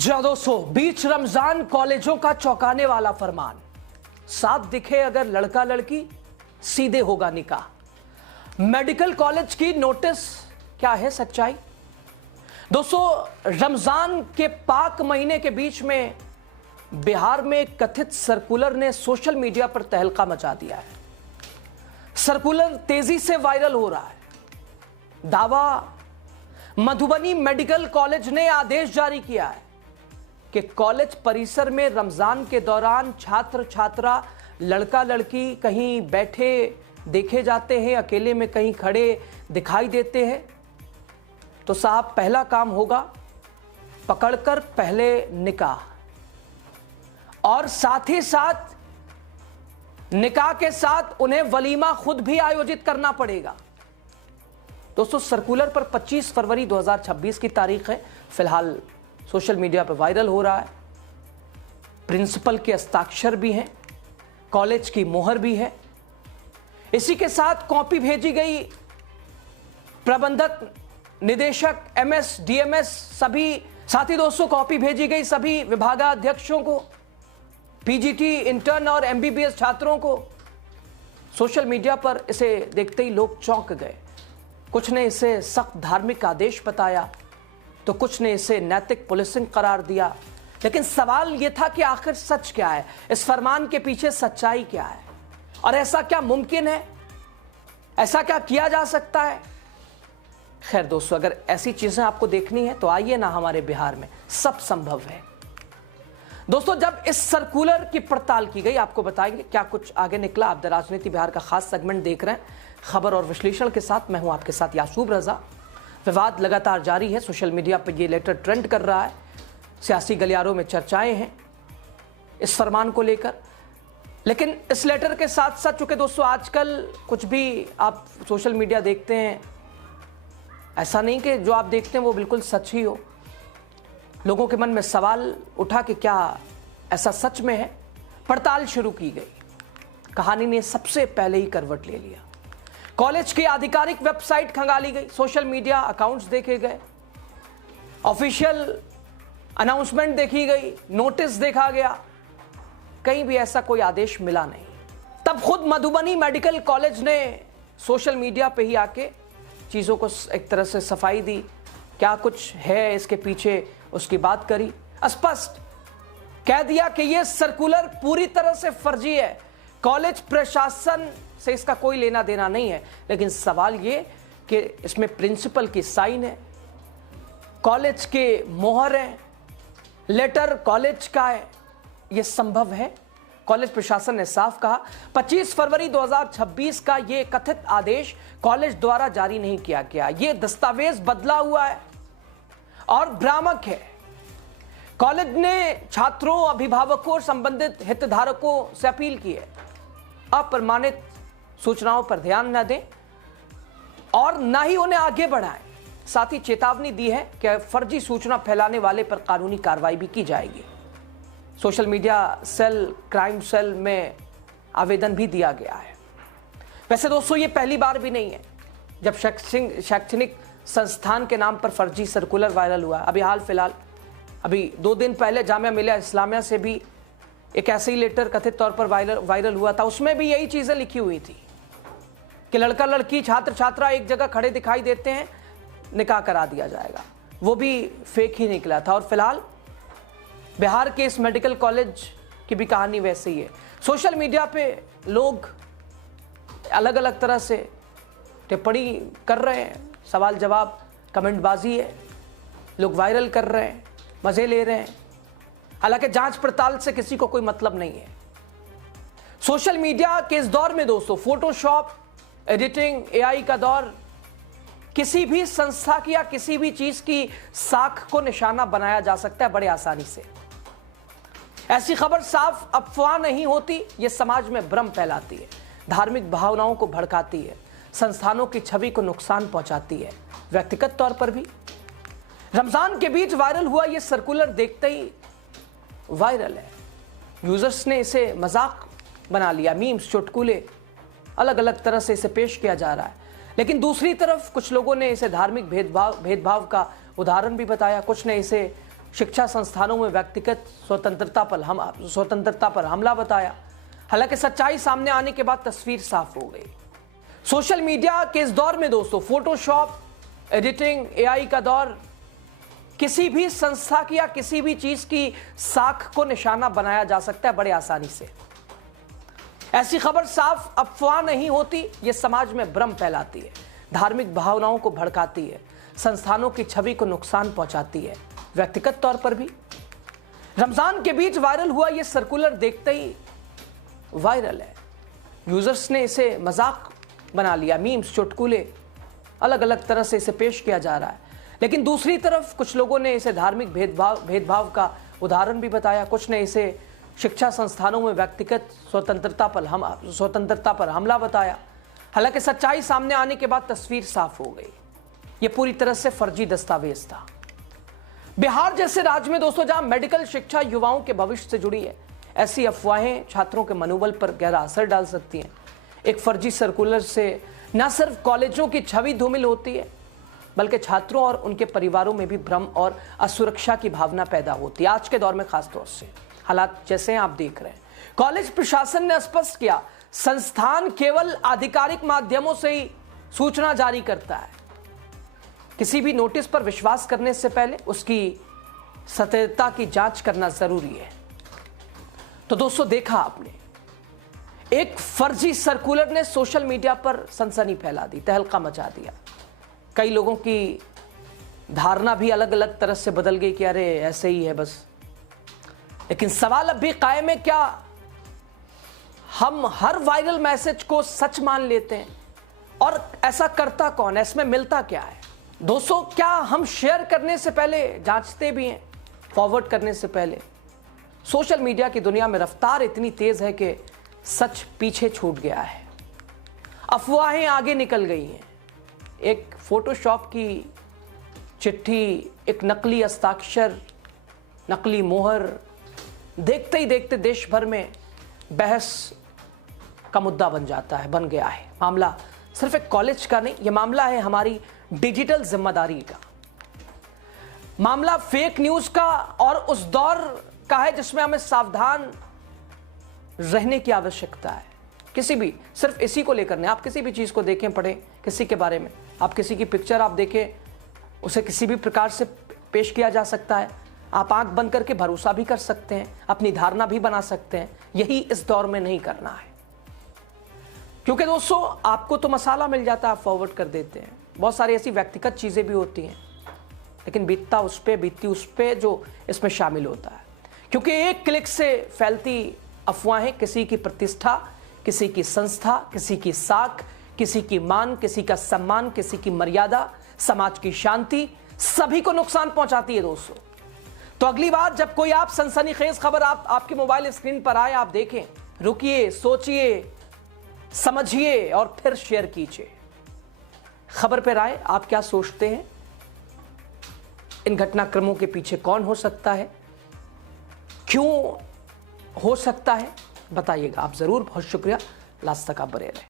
जी दोस्तों, बीच रमजान कॉलेजों का चौंकाने वाला फरमान। साथ दिखे अगर लड़का लड़की सीधे होगा निकाह। मेडिकल कॉलेज की नोटिस, क्या है सच्चाई? दोस्तों, रमजान के पाक महीने के बीच में बिहार में कथित सर्कुलर ने सोशल मीडिया पर तहलका मचा दिया है। सर्कुलर तेजी से वायरल हो रहा है। दावा, मधुबनी मेडिकल कॉलेज ने आदेश जारी किया है कि कॉलेज परिसर में रमजान के दौरान छात्र छात्रा, लड़का लड़की कहीं बैठे देखे जाते हैं, अकेले में कहीं खड़े दिखाई देते हैं, तो साहब पहला काम होगा पकड़कर पहले निकाह, और साथ ही साथ निकाह के साथ उन्हें वलीमा खुद भी आयोजित करना पड़ेगा। दोस्तों, सर्कुलर पर 25 फरवरी 2026 की तारीख है। फिलहाल सोशल मीडिया पर वायरल हो रहा है। प्रिंसिपल के हस्ताक्षर भी हैं, कॉलेज की मोहर भी है। इसी के साथ कॉपी भेजी गई प्रबंधक, निदेशक, एमएस, डीएमएस सभी साथी दोस्तों, कॉपी भेजी गई सभी विभागाध्यक्षों को, पीजीटी, इंटर्न और एमबीबीएस छात्रों को। सोशल मीडिया पर इसे देखते ही लोग चौंक गए। कुछ ने इसे सख्त धार्मिक आदेश बताया, तो कुछ ने इसे नैतिक पुलिसिंग करार दिया। लेकिन सवाल यह था कि आखिर सच क्या है, इस फरमान के पीछे सच्चाई क्या है, और ऐसा क्या मुमकिन है, ऐसा क्या किया जा सकता है? खैर दोस्तों, अगर ऐसी चीजें आपको देखनी है तो आइए ना, हमारे बिहार में सब संभव है। दोस्तों, जब इस सर्कुलर की पड़ताल की गई, आपको बताएंगे क्या कुछ आगे निकला। आप द राजनीति बिहार का खास सेगमेंट देख रहे हैं, खबर और विश्लेषण के साथ। मैं हूं आपके साथ यासूब रजा। विवाद लगातार जारी है। सोशल मीडिया पर यह लेटर ट्रेंड कर रहा है, सियासी गलियारों में चर्चाएं हैं इस फरमान को लेकर। लेकिन इस लेटर के साथ साथ, चूंकि दोस्तों आजकल कुछ भी आप सोशल मीडिया देखते हैं, ऐसा नहीं कि जो आप देखते हैं वो बिल्कुल सच ही हो। लोगों के मन में सवाल उठा कि क्या ऐसा सच में है। पड़ताल शुरू की गई। कहानी ने सबसे पहले ही करवट ले लिया। कॉलेज की आधिकारिक वेबसाइट खंगाली गई, सोशल मीडिया अकाउंट्स देखे गए, ऑफिशियल अनाउंसमेंट देखी गई, नोटिस देखा गया, कहीं भी ऐसा कोई आदेश मिला नहीं। तब खुद मधुबनी मेडिकल कॉलेज ने सोशल मीडिया पे ही आके चीज़ों को एक तरह से सफाई दी, क्या कुछ है इसके पीछे उसकी बात करी। स्पष्ट कह दिया कि यह सर्कुलर पूरी तरह से फर्जी है, कॉलेज प्रशासन से इसका कोई लेना देना नहीं है। लेकिन सवाल ये कि इसमें प्रिंसिपल की साइन है, कॉलेज के मोहर है, लेटर कॉलेज का है, यह संभव है? कॉलेज प्रशासन ने साफ कहा 25 फरवरी 2026 का यह कथित आदेश कॉलेज द्वारा जारी नहीं किया गया। यह दस्तावेज बदला हुआ है और भ्रामक है। कॉलेज ने छात्रों, अभिभावकों और संबंधित हितधारकों से अपील की है, अप्रमाणित सूचनाओं पर ध्यान न दें और न ही उन्हें आगे बढ़ाएं। साथ ही चेतावनी दी है कि फर्जी सूचना फैलाने वाले पर कानूनी कार्रवाई भी की जाएगी। Social media cell, crime cell में आवेदन भी दिया गया है। वैसे दोस्तों, ये पहली बार भी नहीं है जब शैक्षणिक संस्थान के नाम पर फर्जी सर्कुलर वायरल हुआ। अभी हाल फिलहाल, अभी 2 दिन पहले जामिया मिलिया इस्लामिया से भी एक ऐसे ही लेटर कथित तौर पर वायरल हुआ था। उसमें भी यही चीजें लिखी हुई थी कि लड़का लड़की, छात्र छात्रा एक जगह खड़े दिखाई देते हैं, निकाह करा दिया जाएगा। वो भी फेक ही निकला था। और फिलहाल बिहार के इस मेडिकल कॉलेज की भी कहानी वैसे ही है। सोशल मीडिया पे लोग अलग अलग तरह से टिप्पणी कर रहे हैं, सवाल जवाब, कमेंटबाजी है, लोग वायरल कर रहे हैं, मजे ले रहे हैं। हालांकि जांच पड़ताल से किसी को कोई मतलब नहीं है। सोशल मीडिया के इस दौर में दोस्तों, फोटोशॉप, एडिटिंग, एआई का दौर, किसी भी संस्था की या किसी भी चीज की साख को निशाना बनाया जा सकता है बड़े आसानी से। ऐसी खबर साफ अफवाह नहीं होती, यह समाज में भ्रम फैलाती है, धार्मिक भावनाओं को भड़काती है, संस्थानों की छवि को नुकसान पहुंचाती है, व्यक्तिगत तौर पर भी। रमजान के बीच वायरल हुआ यह सर्कुलर देखते ही वायरल है। यूजर्स ने इसे मजाक बना लिया, मीम्स, चुटकुले, अलग अलग तरह से इसे पेश किया जा रहा है। लेकिन दूसरी तरफ कुछ लोगों ने इसे धार्मिक भेदभाव का उदाहरण भी बताया, कुछ ने इसे शिक्षा संस्थानों में व्यक्तिगत स्वतंत्रता पर हमला बताया। हालांकि सच्चाई सामने आने के बाद तस्वीर साफ हो गई। सोशल मीडिया के इस दौर में दोस्तों फोटोशॉप, एडिटिंग, एआई का दौर, किसी भी संस्था की या किसी भी चीज की साख को निशाना बनाया जा सकता है बड़े आसानी से। ऐसी खबर साफ अफवाह नहीं होती, यह समाज में भ्रम फैलाती है, धार्मिक भावनाओं को भड़काती है, संस्थानों की छवि को नुकसान पहुंचाती है, व्यक्तिगत तौर पर भी। रमजान के बीच वायरल हुआ यह सर्कुलर देखते ही वायरल है। यूजर्स ने इसे मजाक बना लिया, मीम्स, चुटकुले, अलग अलग तरह से इसे पेश किया जा रहा है। लेकिन दूसरी तरफ कुछ लोगों ने इसे धार्मिक भेदभाव का उदाहरण भी बताया। कुछ ने इसे शिक्षा संस्थानों में व्यक्तिगत स्वतंत्रता पर हमला बताया। हालांकि सच्चाई सामने आने के बाद तस्वीर साफ हो गई। यह पूरी तरह से फर्जी दस्तावेज था। बिहार जैसे राज्य में दोस्तों जहां मेडिकल शिक्षा युवाओं के भविष्य से जुड़ी है, ऐसी अफवाहें छात्रों के मनोबल पर गहरा असर डाल सकती हैं। एक फर्जी सर्कुलर से न सिर्फ कॉलेजों की छवि धूमिल होती है, बल्कि छात्रों और उनके परिवारों में भी भ्रम और असुरक्षा की भावना पैदा होती है। आज के दौर में खासतौर से हालात जैसे आप देख रहे हैं। कॉलेज प्रशासन ने स्पष्ट किया, संस्थान केवल आधिकारिक माध्यमों से ही सूचना जारी करता है। किसी भी नोटिस पर विश्वास करने से पहले उसकी सत्यता की जांच करना जरूरी है। तो दोस्तों देखा आपने, एक फर्जी सर्कुलर ने सोशल मीडिया पर सनसनी फैला दी, तहलका मचा दिया। कई लोगों की धारणा भी अलग अलग तरह से बदल गई कि अरे ऐसे ही है बस। लेकिन सवाल अब भी कायम है, क्या हम हर वायरल मैसेज को सच मान लेते हैं? और ऐसा करता कौन है, इसमें मिलता क्या है? दोस्तों क्या हम शेयर करने से पहले जांचते भी हैं, फॉरवर्ड करने से पहले? सोशल मीडिया की दुनिया में रफ्तार इतनी तेज है कि सच पीछे छूट गया है, अफवाहें आगे निकल गई हैं। एक फोटोशॉप की चिट्ठी, एक नकली हस्ताक्षर, नकली मोहर, देखते ही देखते देश भर में बहस का मुद्दा बन गया है। मामला सिर्फ एक कॉलेज का नहीं, यह मामला है हमारी डिजिटल जिम्मेदारी का, मामला फेक न्यूज का और उस दौर का है जिसमें हमें सावधान रहने की आवश्यकता है। किसी भी, सिर्फ इसी को लेकर नहीं, आप किसी भी चीज को देखें, पढ़ें, किसी के बारे में, आप किसी की पिक्चर आप देखें, उसे किसी भी प्रकार से पेश किया जा सकता है। आप आंख बंद करके भरोसा भी कर सकते हैं, अपनी धारणा भी बना सकते हैं। यही इस दौर में नहीं करना है, क्योंकि दोस्तों आपको तो मसाला मिल जाता है, आप फॉरवर्ड कर देते हैं। बहुत सारी ऐसी व्यक्तिगत चीजें भी होती हैं, लेकिन बीतती उस पे जो इसमें शामिल होता है। क्योंकि एक क्लिक से फैलती अफवाहें किसी की प्रतिष्ठा, किसी की संस्था, किसी की साख, किसी की मान, किसी का सम्मान, किसी की मर्यादा, समाज की शांति, सभी को नुकसान पहुंचाती है दोस्तों। तो अगली बार जब कोई आप सनसनीखेज खबर आपके मोबाइल स्क्रीन पर आए, आप देखें, रुकिए, सोचिए, समझिए और फिर शेयर कीजिए। खबर पर आए, आप क्या सोचते हैं? इन घटनाक्रमों के पीछे कौन हो सकता है, क्यों हो सकता है, बताइएगा आप जरूर। बहुत शुक्रिया, लास्ट तक आप बने रहे।